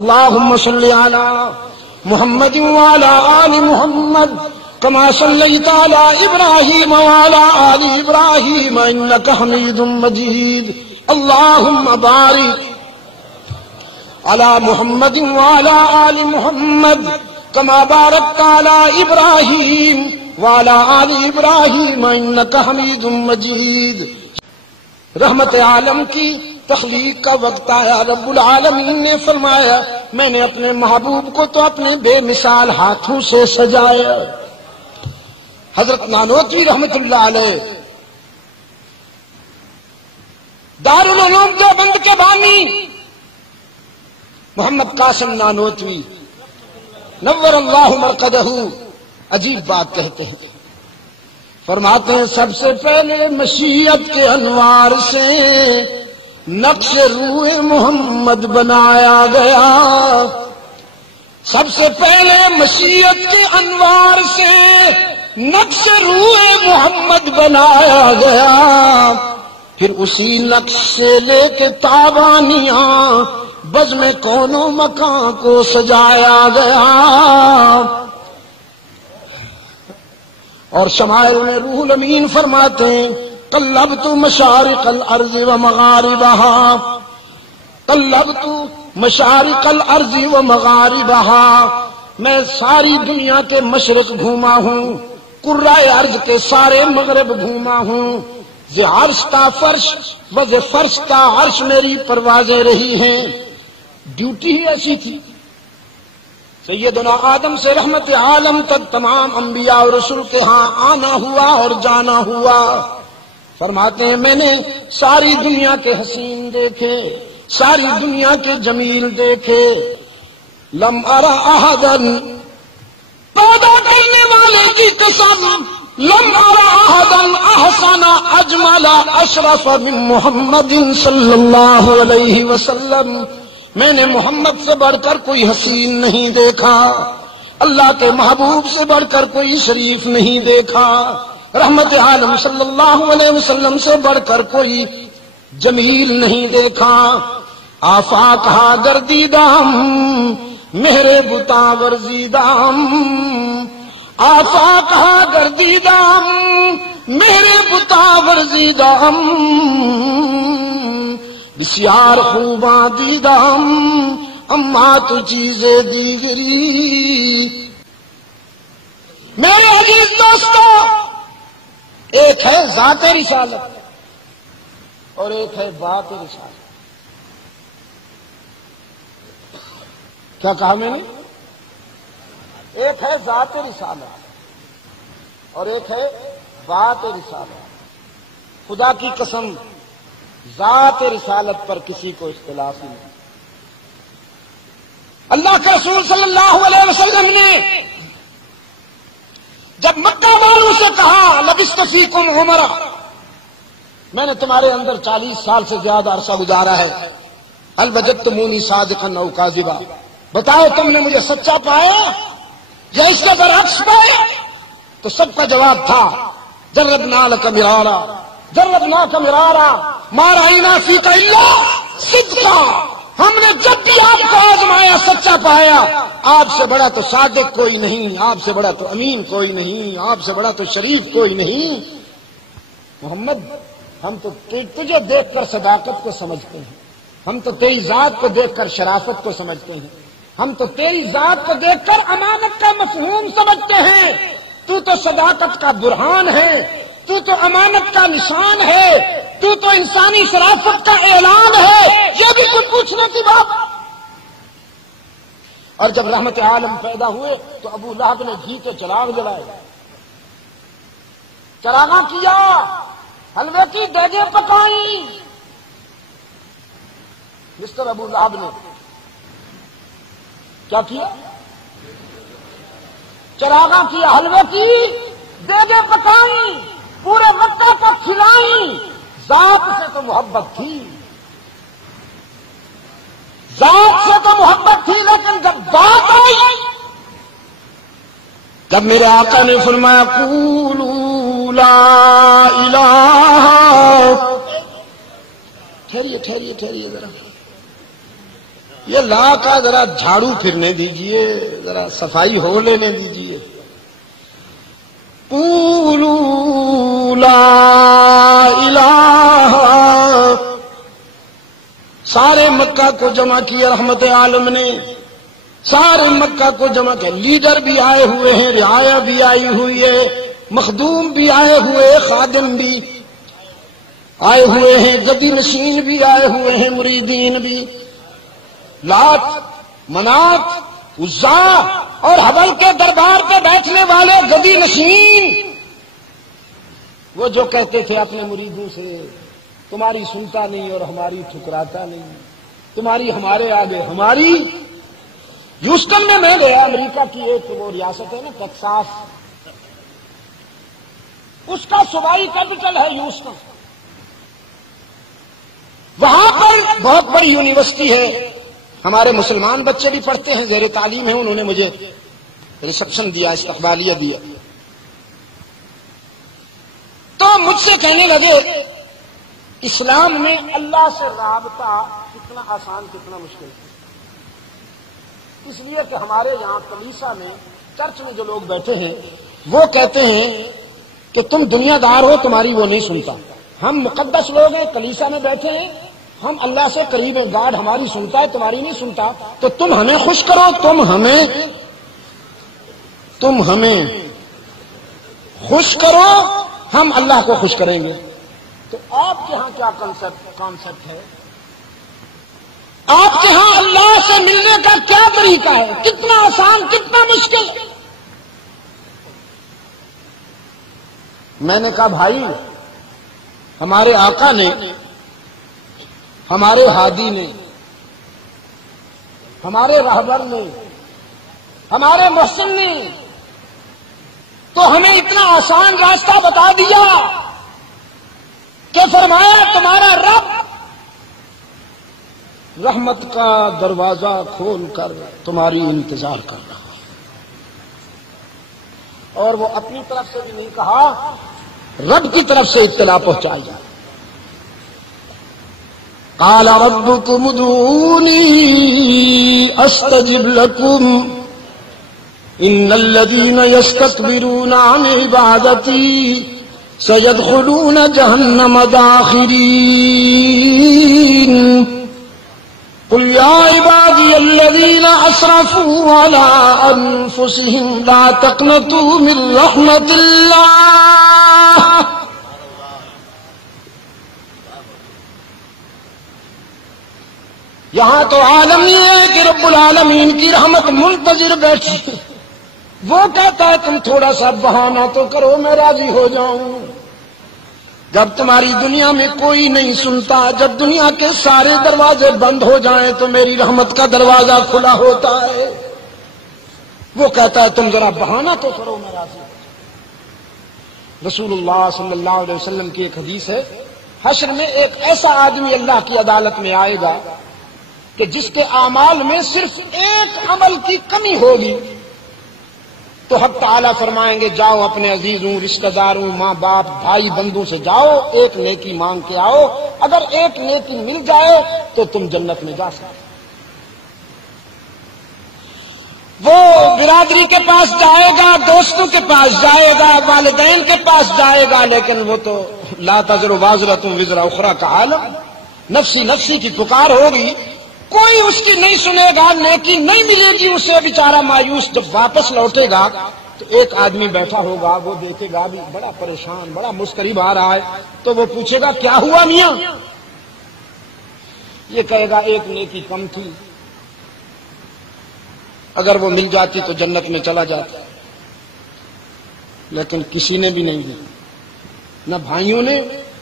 اللهم صل على محمد وعلى آل محمد كما صليت على إبراهيم وعلى آل إبراهيم إنك حميد مجيد. اللهم بارك على محمد وعلى آل محمد كما باركت على إبراهيم وعلى آل إبراهيم إنك حميد مجيد. رحمت عالم کی تخلیق کا وقت آیا. رب العالمین نے فرمایا میں نے اپنے محبوب کو تو اپنے بے مثال ہاتھوں سے سجایا. حضرت نانوتوی رحمت اللہ علیہ دارالعلوم دیوبند کے بانی محمد قاسم نانوتوی نور اللہ مرقدہ عجیب بات کہتے ہیں. فرماتے ہیں سب سے پہلے مشیت کے انوار سے نقش روح محمد بنایا گیا. سب سے پہلے مشیت کے انوار سے نقش روح محمد بنایا گیا. پھر اسی نقش سے لے کے تابانیاں بزم کون و مکان کو سجایا گیا. اور شمائل میں روح الامین فرماتے ہیں قلبت مشارق الارض و مغاربها قلبت مشارق الارض و مغاربها. میں ساری دنیا کے مشرق گھوما ہوں, قرائے ارض کے سارے مغرب گھوما ہوں. ز عرش تا فرش و ز فرش تا عرش میری پروازیں رہی ہیں. ڈیوٹی ہی ایسی تھی. سیدنا آدم سے رحمت عالم تک تمام انبیاء اور رسول کے ہاں آنا ہوا اور جانا ہوا. فرماتے ہیں میں نے ساری دنیا کے حسین دیکھے, ساری دنیا کے جمیل دیکھے. لم ارى احدا پیدا کرنے والے کی قسم لم ارى احدا احسن اجمل اشرف من محمد صلی اللہ علیہ وسلم. میں نے محمد سے بڑھ کر کوئی حسین نہیں دیکھا, اللہ کے محبوب سے بڑھ کر کوئی شریف نہیں دیکھا, رحمت عالم صلی اللہ علیہ وسلم سے بڑھ کر کوئی جمیل نہیں دیکھا. آفاق ہا گردیدام میرے بتا ورزیدام, آفاق ہا گردیدام میرے بتا ورزیدام. بسیار خوباں دیدام اما تو چیزیں دیگری. میرے عزیز دوستو, ایک ہے ذات رسالت اور ایک ہے بات رسالت. کیا کہا میں نے؟ ایک ہے ذات رسالت اور ایک ہے بات رسالت. خدا کی قسم ذات رسالت پر کسی کو اختلاف نہیں. اللہ کے رسول صلی اللہ علیہ وسلم نے جب مکہ والوں سے کہا لبثت فیکم عمرا, میں نے تمہارے اندر 40 سال سے زیادہ عرصہ گزارا ہے, هل وجدتمونی صادقا او کاذبا, بتاؤ تم نے مجھے سچا پایا یا اس کے برعکس پایا؟ تو سب کا جواب تھا جربنا لک مرارا جربناک مرارا ما رأینا فیک الا صدقا. ہم نے جب بھی آپ کو آزمایا سچا پایا. آپ سے بڑا تو صادق کوئی نہیں, آپ سے بڑا تو امین کوئی نہیں, آپ سے بڑا تو شریف کوئی نہیں. محمد ہم تو تجھے دیکھ کر صداقت کو سمجھتے ہیں, ہم تو تیری ذات کو دیکھ کر شرافت کو سمجھتے ہیں, ہم تو تیری ذات کو دیکھ کر امانت کا مفہوم سمجھتے ہیں. تو صداقت کا برہان ہے, تو امانت کا نشان ہے, تو انسانی شرافت کا اعلان ہے. یہ بھی کچھ پوچھنے کی بات. اور جب رحمت عالم پیدا ہوئے تو ابو لہب نے گھی کے چراغ جلائے, چراغاں کیا, حلوے کی دیگیں پکائی. مسٹر ابو لہب نے کیا کیا؟ چراغاں کیا, حلوے کی دیگیں پکائی, پورے مکہ کو کھلائی. ذات سے تو محبت تھی, ذات سے تو محبت تھی, لیکن جب بات آئی, جب میرے آقا نے فرمایا قولوا لا الہ, ٹھہریے ذرا, یہ لا کا ذرا جھاڑو پھرنے دیجئے، ذرا صفائی ہو لینے دیجئے. قولوا لا الہ، سارے مکہ کو جمع کیا رحمت عالم نے، سارے مکہ کو جمع کیا. لیڈر بھی آئے ہوئے ہیں، رعایا بھی آئی ہوئی ہے، مخدوم بھی آئے ہوئے، خادم بھی آئے ہوئے ہیں، گدی نشین بھی آئے ہوئے ہیں، مریدین بھی. لات، منات، عزا اور حبل کے دربار پہ بیٹھنے والے گدی نشین، وہ جو کہتے تھے اپنے مریدوں سے تمہاری سنتا نہیں اور ہماری ٹھکراتا نہیں، تمہاری ہمارے آگے ہماری. ہیوسٹن میں گیا، امریکہ کی ایک وہ ریاست ہے نا ٹیکساس، اس کا صوبائی کیپٹل ہے ہیوسٹن. وہاں پر بہت بڑی یونیورسٹی ہے، ہمارے مسلمان بچے بھی پڑھتے ہیں، زیر تعلیم ہیں. انہوں نے مجھے ریسپشن دیا، استقبالیہ دیا. تو مجھ سے کہنے لگے اسلام میں اللہ سے رابطہ کتنا آسان کتنا مشکل ہے. اس لیے کہ ہمارے یہاں کلیسا میں، چرچ میں جو لوگ بیٹھے ہیں وہ کہتے ہیں کہ تم دنیا دار ہو، تمہاری وہ نہیں سنتا. ہم مقدس لوگ ہیں، کلیسا میں بیٹھے ہیں، ہم اللہ سے قریب ہیں، گاڈ ہماری سنتا ہے، تمہاری نہیں سنتا. تو تم ہمیں خوش کرو، تم ہمیں خوش کرو، ہم اللہ کو خوش کریں گے. تو آپ کے ہاں کیا کانسیپٹ ہے؟ آپ کے ہاں اللہ سے ملنے کا کیا طریقہ ہے؟ کتنا آسان کتنا مشکل؟ میں نے کہا بھائی، ہمارے آقا نے، ہمارے ہادی نے، ہمارے رہبر نے، ہمارے محسن نے تو ہمیں اتنا آسان راستہ بتا دیا کہ فرمایا تمہارا رب رحمت کا دروازہ کھول کر تمہاری انتظار کر رہا ہے. اور وہ اپنی طرف سے بھی نہیں کہا، رب کی طرف سے اطلاع پہنچائی جائے. قال ربكم ادعوني استجب لكم ان الذين يستكبرون عن عبادتي سيدخلون جهنم داخرين. قل يا عبادي الذين اسرفوا على انفسهم لا تقنطوا من رحمة الله. یہاں تو عالم یہ ہے کہ رب العالمین کی رحمت منتظر بیٹھی ہے. وہ کہتا ہے تم تھوڑا سا بہانہ تو کرو، میں راضی ہو جاؤں. جب تمہاری دنیا میں کوئی نہیں سنتا، جب دنیا کے سارے دروازے بند ہو جائیں تو میری رحمت کا دروازہ کھلا ہوتا ہے. وہ کہتا ہے تم ذرا بہانہ تو کرو، میں راضی ہو جاؤں. رسول اللہ صلی اللہ علیہ وسلم کی ایک حدیث ہے، حشر میں ایک ایسا آدمی اللہ کی عدالت میں آئے گا کہ جس کے اعمال میں صرف ایک عمل کی کمی ہوگی. تو حق تعالیٰ فرمائیں گے جاؤ اپنے عزیزوں، رشتہ داروں، ماں باپ، بھائی بندوں سے جاؤ، ایک نیکی مانگ کے آؤ. اگر ایک نیکی مل جائے تو تم جنت میں جا سکتے. وہ برادری کے پاس جائے گا، دوستوں کے پاس جائے گا، والدین کے پاس جائے گا، لیکن وہ تو لا تزر وازرۃ وزر اخری کا عالم، نفسی نفسی کی پکار ہوگی، کوئی اس کی نہیں سنے گا، نیکی نہیں ملے گی اسے، بیچارہ مایوس. جب واپس لوٹے گا تو ایک آدمی بیٹھا ہوگا، وہ دیکھے گا بھی بڑا پریشان، بڑا مسکریب آ رہا ہے. تو وہ پوچھے گا کیا ہوا میاں؟ یہ کہے گا ایک نیکی کم تھی، اگر وہ مل جاتی تو جنت میں چلا جاتا، لیکن کسی نے بھی نہیں دی، نہ بھائیوں نے،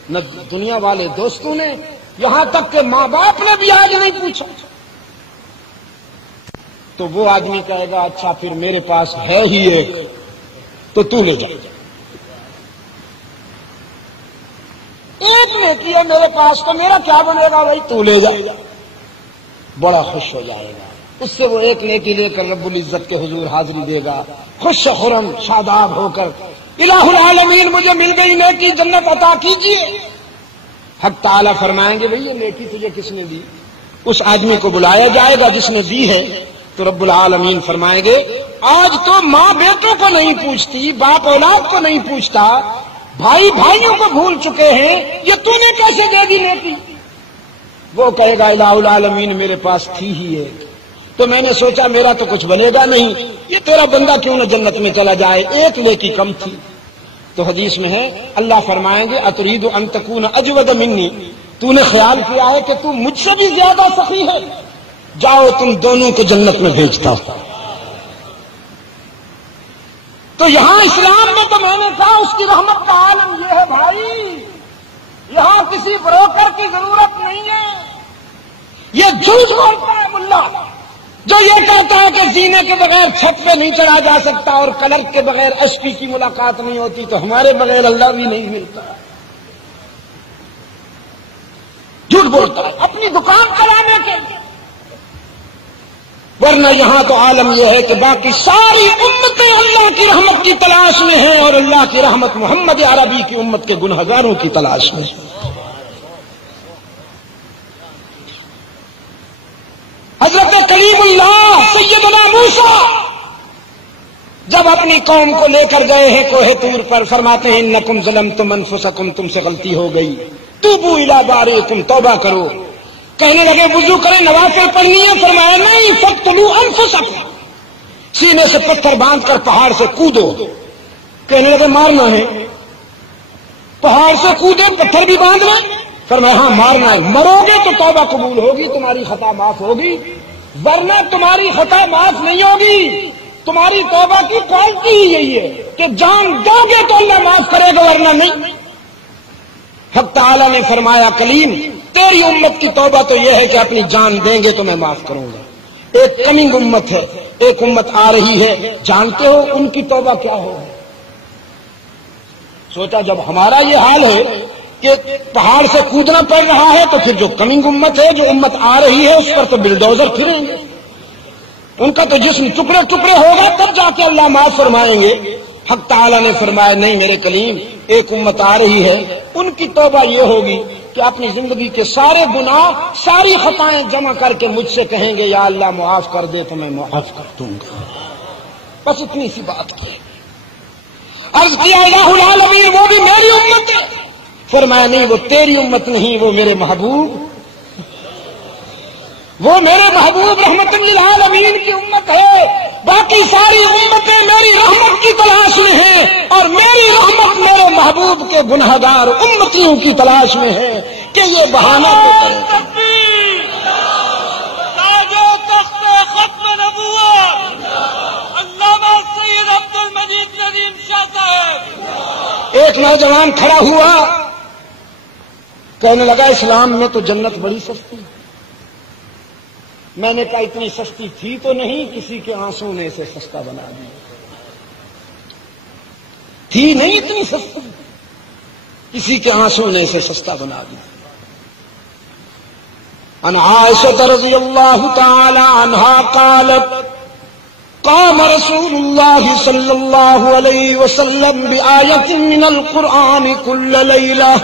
نہ دنیا والے دوستوں نے، یہاں تک کہ ماں باپ نے بھی آج نہیں پوچھا. تو وہ آدمی کہے گا اچھا پھر میرے پاس ہے ہی ایک، تو لے جا. ایک نیکی ہے میرے پاس، تو میرا کیا بنے گا بھائی، تو لے جا. بڑا خوش ہو جائے گا. اس سے وہ ایک نیکی لے کر رب العزت کے حضور حاضری دے گا، خوش خرم شاداب ہو کر، الہ العالمین مجھے مل گئی نیکی، جنت عطا کیجیے. حق تعالیٰ فرمائیں گے بھئی یہ نیکی تجھے کس نے دی؟ اس آدمی کو بلایا جائے گا جس نے دی ہے، تو رب العالمین فرمائیں گے آج تو ماں بیٹوں کو نہیں پوچھتی، باپ اولاد کو نہیں پوچھتا، بھائی بھائیوں کو بھول چکے ہیں، یہ تو نے کیسے دے دی نیکی؟ وہ کہے گا الہ العالمین میرے پاس تھی ہی ہے، تو میں نے سوچا میرا تو کچھ بنے گا نہیں، یہ تیرا بندہ کیوں نہ جنت میں چلا جائے، ایک نیکی کم تھی۔ تو حدیث میں ہے اللہ فرمائیں گے اتريد ان تكون اجود مني، تو نے خیال کیا ہے کہ تو مجھ سے بھی زیادہ سخی ہے، جاؤ تم دونوں کو جنت میں بھیجتا ہوں۔ تو یہاں اسلام میں تو میں نے کہا اس کی رحمت کا عالم یہ ہے بھائی، یہاں کسی بروکر کی ضرورت نہیں ہے۔ یہ جھوٹ بولتا ہے ملا جو یہ کہتا ہے کہ زینے کے بغیر چھت پہ نہیں چڑھا جا سکتا اور کلرک کے بغیر ایس پی کی ملاقات نہیں ہوتی، تو ہمارے بغیر اللہ بھی نہیں ملتا۔ جھوٹ بولتا ہے اپنی دکان چلانے کے لیے، ورنہ یہاں تو عالم یہ ہے کہ باقی ساری امتیں اللہ کی رحمت کی تلاش میں ہیں اور اللہ کی رحمت محمد عربی کی امت کے گنہگاروں کی تلاش میں ہے۔ حضرت کلیم اللہ سیدنا موسیٰ جب اپنی قوم کو لے کر گئے ہیں کوہ طور پر، فرماتے ہیں انکم ظلمتم انفسکم، تم سے غلطی ہو گئی، توبوا الی بارئکم، توبہ کرو۔ کہنے لگے وضو کریں، نوافل پڑھنی ہے، فرمایا نہیں، فاقتلوا انفسکم، سینے سے پتھر باندھ کر پہاڑ سے کودو۔ کہنے لگے مارنا ہے، پہاڑ سے کودے پتھر بھی باندھ لیں، فرمایا ہاں مارنا ہے، مرو گے تو توبہ قبول ہوگی، تمہاری خطا معاف ہوگی، ورنہ تمہاری خطا معاف نہیں ہوگی۔ تمہاری توبہ کی کوالٹی ہی یہی ہے کہ جان دو گے تو اللہ معاف کرے گا، ورنہ نہیں۔ حق تعالیٰ نے فرمایا کلیم تیری امت کی توبہ تو یہ ہے کہ اپنی جان دیں گے تو میں معاف کروں گا۔ ایک کمنگ امت ہے، ایک امت آ رہی ہے، جانتے ہو ان کی توبہ کیا ہو؟ سوچا جب ہمارا یہ حال ہے کہ پہاڑ سے کودنا پڑ رہا ہے تو پھر جو کمنگ امت ہے، جو امت آ رہی ہے، اس پر تو بلڈوزر پھریں گے، ان کا تو جسم ٹکڑے ٹکڑے ہوگا، تب جا کے اللہ معاف فرمائیں گے۔ حق تعالیٰ نے فرمایا نہیں میرے کلیم، ایک امت آ رہی ہے، ان کی توبہ یہ ہوگی کہ اپنی زندگی کے سارے گناہ، ساری خطائیں جمع کر کے مجھ سے کہیں گے یا اللہ معاف کر دے، تو میں معاف کر دوں گا۔ بس اتنی سی بات کی۔ عرض کیا الہ العالمین وہ بھی میری امت ہے، فرمایا نہیں وہ تیری امت نہیں، وہ میرے محبوب، وہ میرے محبوب رحمت للعالمین کی امت ہے۔ باقی ساری امتیں میری رحمت کی تلاش میں ہیں اور میری رحمت میرے محبوب کے گنہگار امتیوں کی تلاش میں ہے کہ یہ بہانہ ختم نبوت علامہ سید عبد المجید ندیم شاہ صاحب۔ ایک نوجوان کھڑا ہوا، کہنے لگا اسلام میں تو جنت بڑی سستی ہے۔ میں نے کہا اتنی سستی تھی تو نہیں، کسی کے آنسو نے اسے سستا بنا دیا، تھی نہیں اتنی سستی، کسی کے آنسو نے اسے سستا بنا دیا۔ عن عائشہ رضی اللہ تعالی عنہا قالت قام رسول اللہ صلی اللہ علیہ وسلم بآیت من القرآن کل لیلہ۔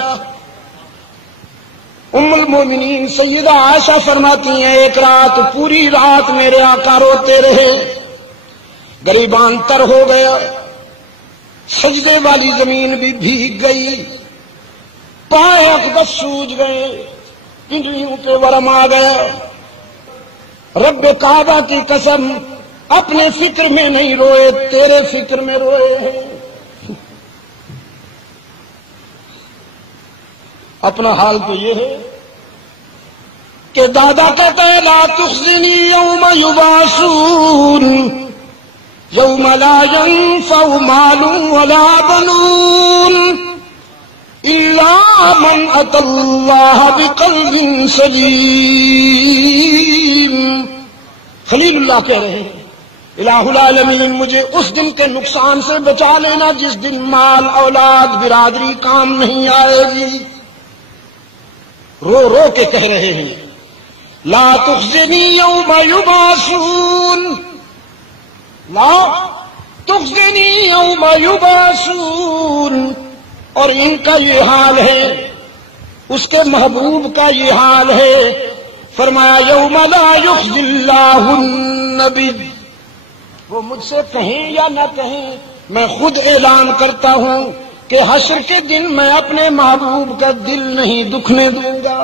ام المومنین سیدہ عائشہ فرماتی ہیں ایک رات پوری رات میرے آقا روتے رہے، گریبان تر ہو گیا، سجدے والی زمین بھی بھیگ گئی، پائے اقدس سوج گئے، پنجریوں پہ ورم آ گیا۔ رب کعبہ کی قسم اپنے فکر میں نہیں روئے، تیرے فکر میں روئے ہیں۔ اپنا حال تو یہ ہے کہ دادا کہتے ہیں لا تخزنی یوم یبعثون یوم لا ينفع مال ولا بنون الا من اتى الله بقلب سلیم۔ خلیل اللہ کہہ رہے ہیں الہ العالمین مجھے اس دن کے نقصان سے بچا لینا جس دن مال اولاد برادری کام نہیں آئے گی۔ رو رو کے کہہ رہے ہیں لا تخزنی یوم یبعثون، لا تخزنی یوم یبعثون۔ اور ان کا یہ حال ہے، اس کے محبوب کا یہ حال ہے۔ فرمایا یوم لا یخزی اللہ النبی، وہ مجھ سے کہیں یا نہ کہیں میں خود اعلان کرتا ہوں کہ حشر کے دن میں اپنے محبوب کا دل نہیں دکھنے دوں گا.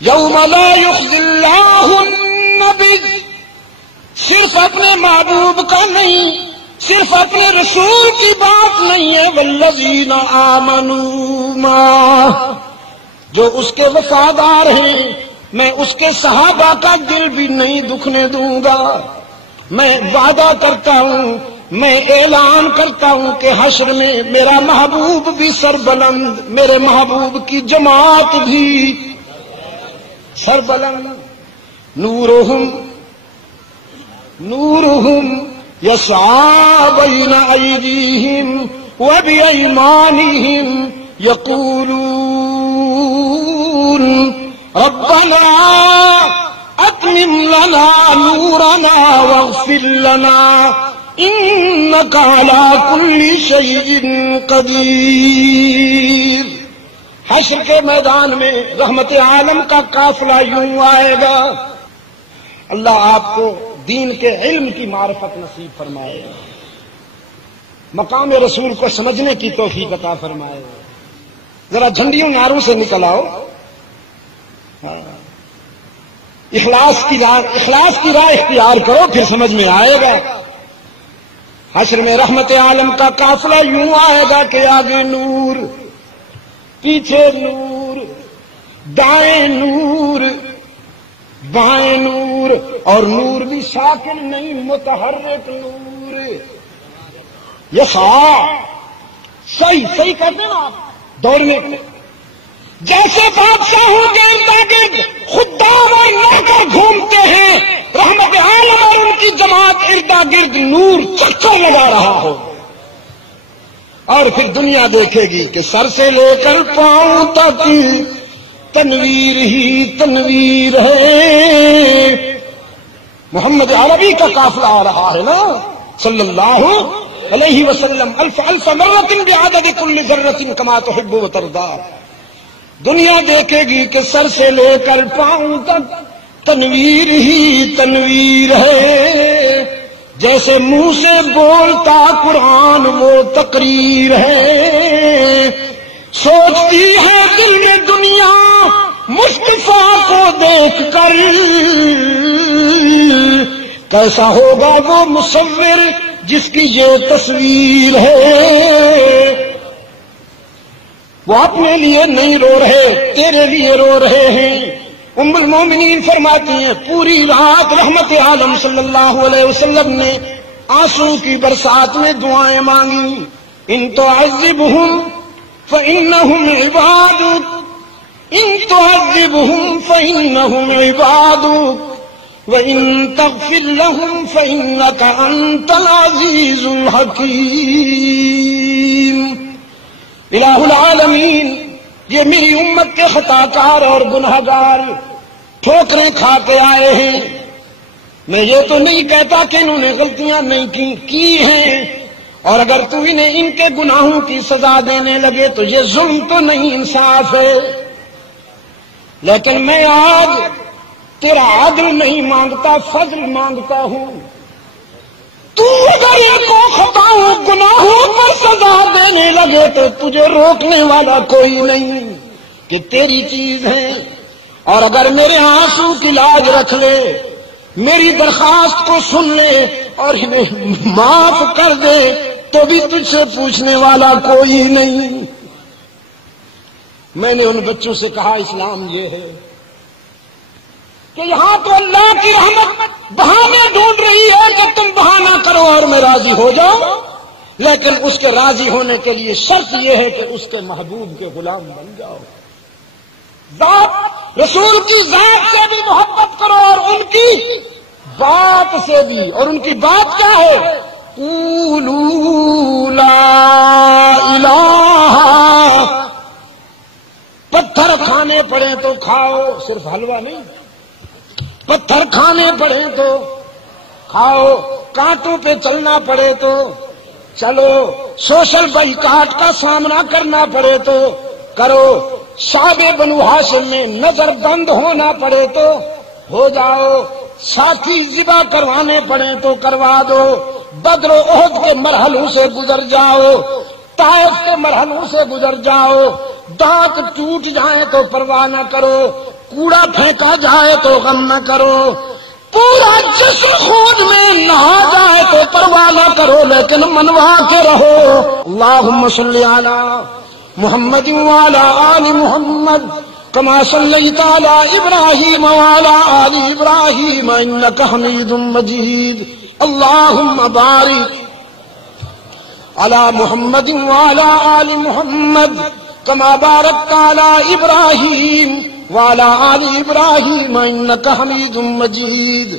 یوم لا یخزی اللہ النبی، صرف اپنے محبوب کا نہیں، صرف اپنے رسول کی بات نہیں ہے، والذین آمنوا معہ، جو اس کے وفادار ہیں میں اس کے صحابہ کا دل بھی نہیں دکھنے دوں گا. میں وعدہ کرتا ہوں، میں اعلان کرتا ہوں کہ حشر میں میرا محبوب بھی سربلند، میرے محبوب کی جماعت بھی سربلند. نورہم یسعی بین ایدیہم وبایمانہم یقولون ربنا اتمم لنا نورنا واغفر لنا انک علی کل شیء قدیر. حشر کے میدان میں رحمت عالم کا قافلہ یوں آئے گا. اللہ آپ کو دین کے علم کی معرفت نصیب فرمائے، مقام رسول کو سمجھنے کی توفیق عطا فرمائے. ذرا جھنڈیوں نعروں سے نکل آؤ، اخلاص کی راہ اختیار کرو، پھر سمجھ میں آئے گا. حشر میں رحمت عالم کا قافلہ یوں آئے گا کہ آگے نور، پیچھے نور، دائیں نور، بائیں نور، اور نور بھی ساکن نہیں متحرک نور. یسعی، صحیح کرتے نا آپ دوڑنے کے، جیسے بادشاہوں کے ارد گرد خدام اور نوکر گھومتے ہیں، رحمت عالم اور ان کی جماعت ارد گرد نور چکر لگا رہا ہو. اور پھر دنیا دیکھے گی کہ سر سے لے کر پاؤں تک تنویر ہی تنویر ہے. محمد عربی کا قافلہ آ رہا ہے نا صلی اللہ علیہ وسلم، الف الف مرۃ بعدد کل ذرۃ کما تحب وترضى. دنیا دیکھے گی کہ سر سے لے کر پاؤں تک تنویر ہی تنویر ہے. جیسے منہ سے بولتا قرآن وہ تقریر ہے. سوچتی ہے دل میں دنیا مصطفیٰ کو دیکھ کر، کیسا ہوگا وہ مصور جس کی یہ تصویر ہے. وہ اپنے لیے نہیں رو رہے، تیرے لیے رو رہے ہیں. ام المومنین فرماتی ہیں پوری رات رحمت عالم صلی اللہ علیہ وسلم نے آنسو کی برسات میں دعائیں مانگی. ان تعذبہم فإنہم عبادک، ان تعذبہم فإنہم عبادک وَإِن تَغْفِرْ لَهُمْ فَإِنَّكَ أَنْتَ الْعَزِيزُ الْحَكِيمُ. الہ العالمین، یہ میری امت کے خطاکار اور گنہگار ٹھوکریں کھا کے آئے ہیں. میں یہ تو نہیں کہتا کہ انہوں نے غلطیاں نہیں کی ہیں، اور اگر تو انہیں ان کے گناہوں کی سزا دینے لگے تو یہ ظلم تو نہیں، انصاف ہے. لیکن میں آج تیرا عدل نہیں مانگتا، فضل مانگتا ہوں. تو اگر یہ کو خطاؤں گناہوں پر سزا دینے لگے تو تجھے روکنے والا کوئی نہیں کہ تیری چیز ہے. اور اگر میرے آنسو کی لاج رکھ لے، میری درخواست کو سن لے اور انہیں معاف کر دے تو بھی تجھ سے پوچھنے والا کوئی نہیں. میں نے ان بچوں سے کہا اسلام یہ ہے کہ یہاں تو اللہ کی رحمت بہانے ڈھونڈ رہی ہے کہ تم بہانہ کرو اور میں راضی ہو جاؤں، لیکن اس کے راضی ہونے کے لیے شرط یہ ہے کہ اس کے محبوب کے غلام بن جاؤ. ذات رسول کی ذات سے بھی محبت کرو اور ان کی بات سے بھی. اور ان کی بات کیا ہے؟ قولوا لا الہ. پتھر کھانے پڑے تو کھاؤ، صرف حلوہ نہیں. پتھر کھانے پڑے تو کھاؤ، کانٹوں پہ چلنا پڑے تو چلو، سوشل بائیکاٹ کا سامنا کرنا پڑے تو کرو. شعب بنو ہاشم میں نظر بند ہونا پڑے تو ہو جاؤ، ساتھی ذبح کروانے پڑے تو کروا دو، بدر و احد کے مرحلوں سے گزر جاؤ، طائف کے مرحلوں سے گزر جاؤ، دانت ٹوٹ جائیں تو پرواہ نہ کرو، کوڑا پھینکا جائے تو غم نہ کرو، پورا جسم خون میں نہا جائے تو پرواہ نہ کرو، لیکن منوا کے رہو۔ اللہم صلی علی محمد وعلی آل محمد کما صلیت علی ابراہیم وعلی آل ابراہیم انک حمید مجید۔ اللہم بارک علی محمد وعلی آل محمد کما بارکت علی ابراہیم وعلی آل ابراہیم انک حمید مجید۔